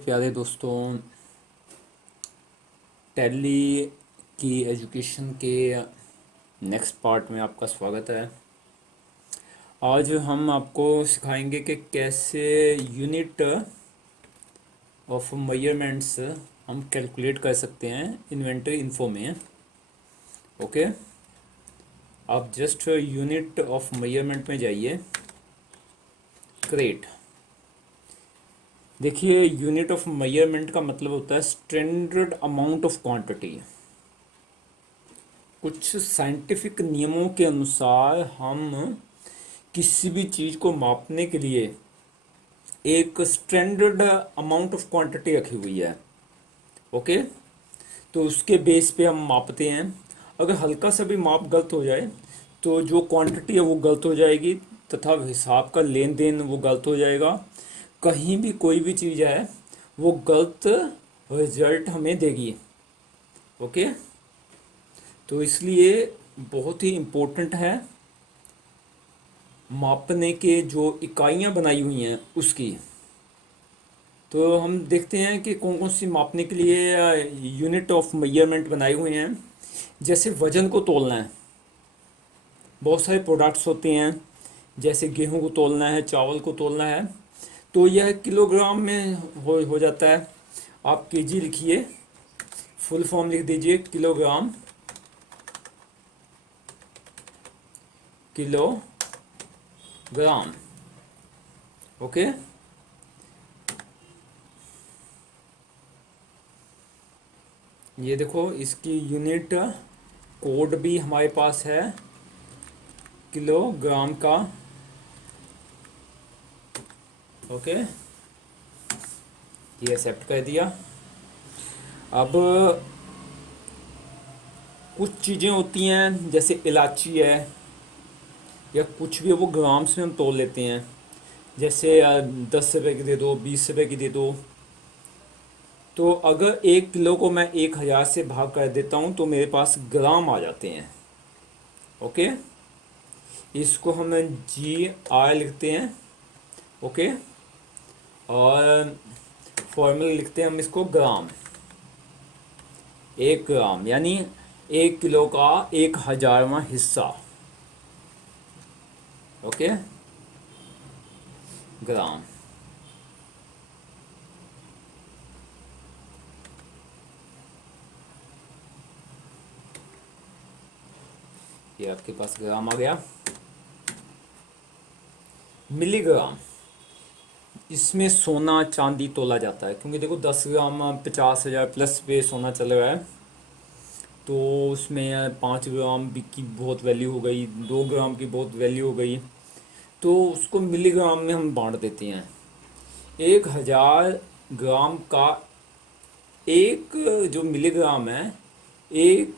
प्यारे दोस्तों, टैली की एजुकेशन के नेक्स्ट पार्ट में आपका स्वागत है। आज हम आपको सिखाएंगे कि कैसे यूनिट ऑफ मेजरमेंट्स हम कैलकुलेट कर सकते हैं इन्वेंटरी इन्फो में। ओके, आप जस्ट यूनिट ऑफ मेजरमेंट में जाइए, क्रिएट। देखिए, यूनिट ऑफ मेजरमेंट का मतलब होता है स्टैंडर्ड अमाउंट ऑफ क्वांटिटी। कुछ साइंटिफिक नियमों के अनुसार हम किसी भी चीज़ को मापने के लिए एक स्टैंडर्ड अमाउंट ऑफ क्वांटिटी रखी हुई है। ओके, तो उसके बेस पे हम मापते हैं। अगर हल्का सा भी माप गलत हो जाए तो जो क्वांटिटी है वो गलत हो जाएगी तथा हिसाब का लेन देन वो गलत हो जाएगा। कहीं भी कोई भी चीज़ है वो गलत रिजल्ट हमें देगी। ओके, तो इसलिए बहुत ही इम्पोर्टेंट है मापने के जो इकाइयाँ बनाई हुई हैं उसकी। तो हम देखते हैं कि कौन कौन सी मापने के लिए यूनिट ऑफ मेजरमेंट बनाए हुए हैं। जैसे वज़न को तोलना है, बहुत सारे प्रोडक्ट्स होते हैं, जैसे गेहूं को तोलना है, चावल को तोलना है, तो यह किलोग्राम में हो जाता है। आप केजी लिखिए, फुल फॉर्म लिख दीजिए, किलोग्राम, किलोग्राम। ओके, ये देखो इसकी यूनिट कोड भी हमारे पास है किलोग्राम का। ओके, ये एक्सेप्ट कर दिया। अब कुछ चीज़ें होती हैं जैसे इलायची है या कुछ भी है, वो ग्राम्स में हम तोल लेते हैं। जैसे 10 रुपये की दे दो, 20 रुपये की दे दो। तो अगर 1 किलो को मैं 1000 से भाग कर देता हूँ तो मेरे पास ग्राम आ जाते हैं। ओके, इसको हम GR लिखते हैं। ओके, और फॉर्मूला लिखते हैं हम इसको ग्राम। 1 ग्राम यानी 1 किलो का 1000वां हिस्सा। ओके, ग्राम। ये आपके पास ग्राम आ गया। मिलीग्राम, इसमें सोना चांदी तोला जाता है, क्योंकि देखो 10 ग्राम 50,000 प्लस पे सोना चल रहा है। तो उसमें 5 ग्राम की बहुत वैल्यू हो गई, 2 ग्राम की बहुत वैल्यू हो गई, तो उसको मिलीग्राम में हम बांट देते हैं। 1000 ग्राम का एक जो मिलीग्राम है, 1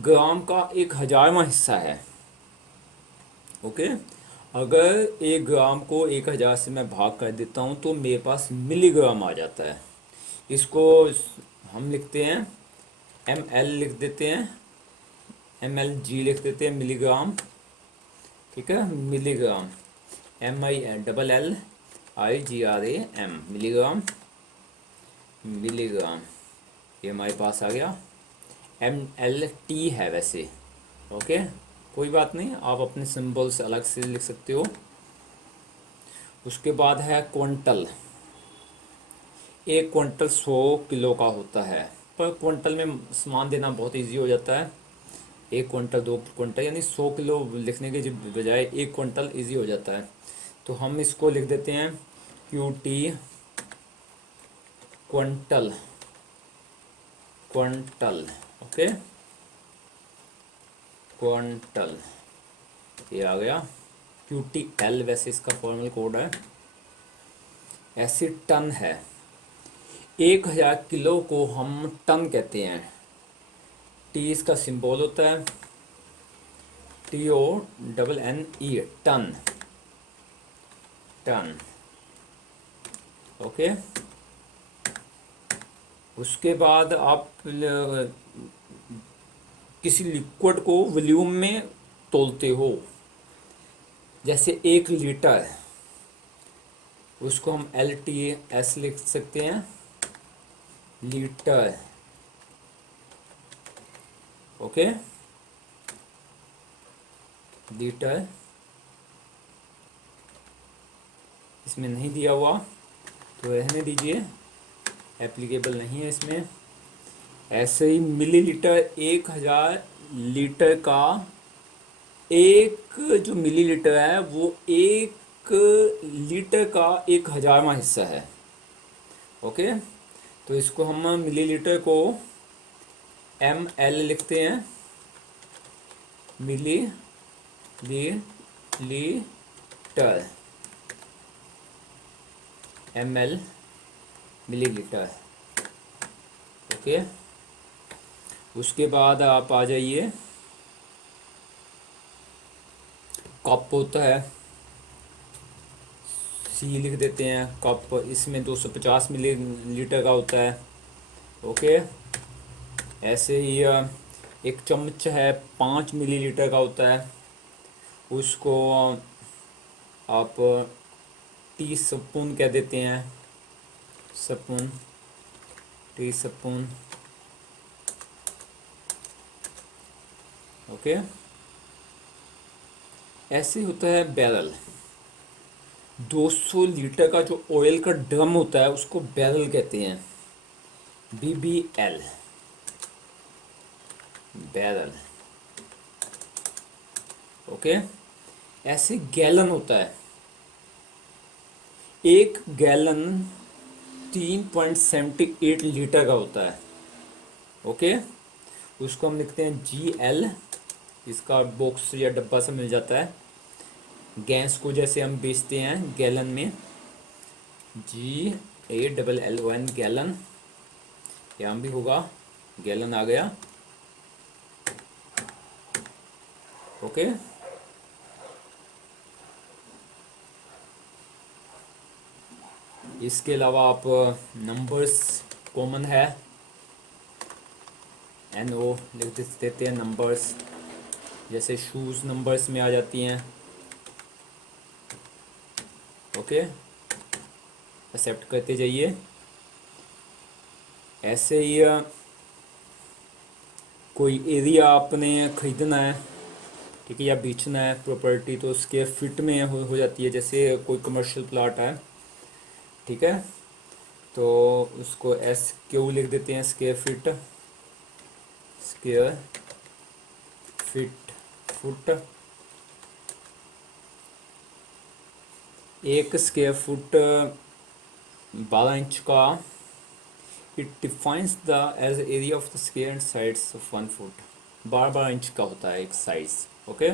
ग्राम का 1000वां हिस्सा है। ओके, अगर 1 ग्राम को 1000 से मैं भाग कर देता हूँ तो मेरे पास मिलीग्राम आ जाता है। इसको हम लिखते हैं ML लिख देते हैं, MLG लिख देते हैं, मिलीग्राम। ठीक है, मिलीग्राम, MILLIGRAM, मिलीग्राम। मिलीग्राम ये हमारे पास आ गया। MLT है वैसे। ओके, कोई बात नहीं, आप अपने सिंबल्स अलग से लिख सकते हो। उसके बाद है क्विंटल। 1 क्विंटल 100 किलो का होता है, पर क्विंटल में सामान देना बहुत इजी हो जाता है। 1 क्विंटल, 2 क्विंटल, यानी 100 किलो लिखने के बजाय 1 क्विंटल इजी हो जाता है। तो हम इसको लिख देते हैं QT, quintal, quintal. Okay, quintal ये आ गया। QTL वैसे इसका फॉर्मल कोड है। ऐसे टन है, 1000 किलो को हम टन कहते हैं। T इसका सिंबल होता है, TONNE, टन, टन। ओके, उसके बाद आप किसी लिक्विड को वॉल्यूम में तोलते हो। जैसे 1 लीटर, उसको हम LTS लिख सकते हैं, लीटर। Okay, litre. इसमें नहीं दिया हुआ तो रहने दीजिए, एप्लीकेबल नहीं है इसमें। ऐसे ही मिलीलीटर, 1000 लीटर का एक जो मिलीलीटर है वो 1 लीटर का 1000वां हिस्सा है। ओके, तो इसको हम मिलीलीटर को ML लिखते हैं, मिली लीटर, ML मिलीलीटर। ओके, उसके बाद आप आ जाइए, कप होता है, C लिख देते हैं कप, इसमें 250 मिलीलीटर का होता है। ओके, ऐसे ही एक चम्मच है, 5 मिलीलीटर का होता है, उसको आप टी स्पून कह देते हैं, स्पून, टी स्पून। ओके, ऐसे ही होता है बैरल। 200 लीटर का जो ऑयल का ड्रम होता है उसको बैरल कहते हैं, BBL, बैरल। ओके, ऐसे गैलन होता है, 1 गैलन 3.78 लीटर का होता है। ओके, उसको हम लिखते हैं GL, इसका बॉक्स या डब्बा से मिल जाता है। गैस को जैसे हम बेचते हैं गैलन में, GALLON, गैलन, यहाँ भी होगा, गैलन आ गया। ओके, इसके अलावा आप नंबर्स कॉमन है, NO लिख देते हैं, नंबर्स, जैसे शूज़ नंबर्स में आ जाती हैं। ओके, एक्सेप्ट करते जाइए। ऐसे ही कोई एरिया आपने ख़रीदना है, ठीक है, या बेचना है प्रॉपर्टी, तो उसके फिट में हो जाती है, जैसे कोई कमर्शियल प्लाट है, ठीक है, तो उसको SQ लिख देते हैं, square feet, square feet, foot. 1 square foot 12 inch का, it defines the edge area of the square and sides of 1 foot. 12-12 inch का होता है एक साइज। ओके,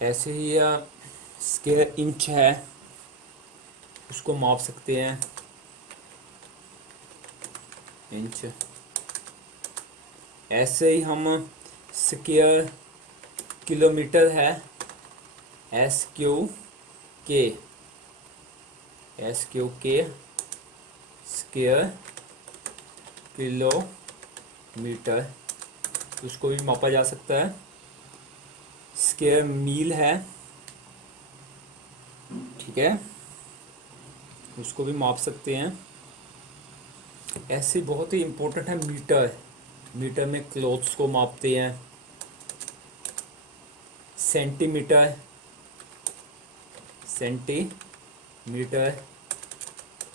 ऐसे ही स्क्वायर इंच है, उसको माप सकते हैं, इंच। ऐसे ही हम स्क्वायर किलोमीटर है, SQK, स्क्वायर किलोमीटर, उसको भी मापा जा सकता है। स्क्वायर मील है, ठीक है, उसको भी माप सकते हैं। ऐसे बहुत ही इम्पोर्टेंट है मीटर, मीटर में क्लॉथ्स को मापते हैं। सेंटीमीटर, सेंटीमीटर,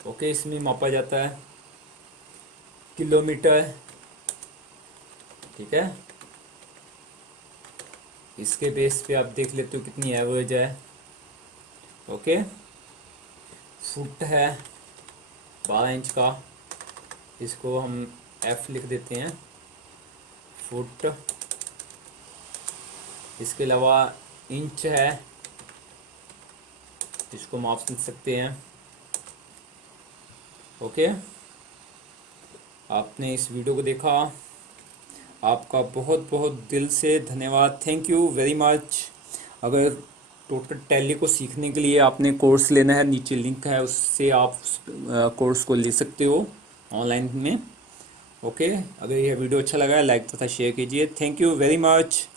ओके, इसमें मापा जाता है। किलोमीटर, ठीक है, इसके बेस पे आप देख लेते हो कितनी एवरेज है। ओके, फुट है 12 इंच का, इसको हम F लिख देते हैं, फुट। इसके अलावा इंच है, इसको माप सकते हैं। ओके, आपने इस वीडियो को देखा, आपका बहुत बहुत दिल से धन्यवाद, थैंक यू वेरी मच। अगर टोटल टैली को सीखने के लिए आपने कोर्स लेना है, नीचे लिंक है, उससे आप कोर्स को ले सकते हो ऑनलाइन में। ओके, अगर यह वीडियो अच्छा लगा है लाइक तथा शेयर कीजिए। Thank you very much.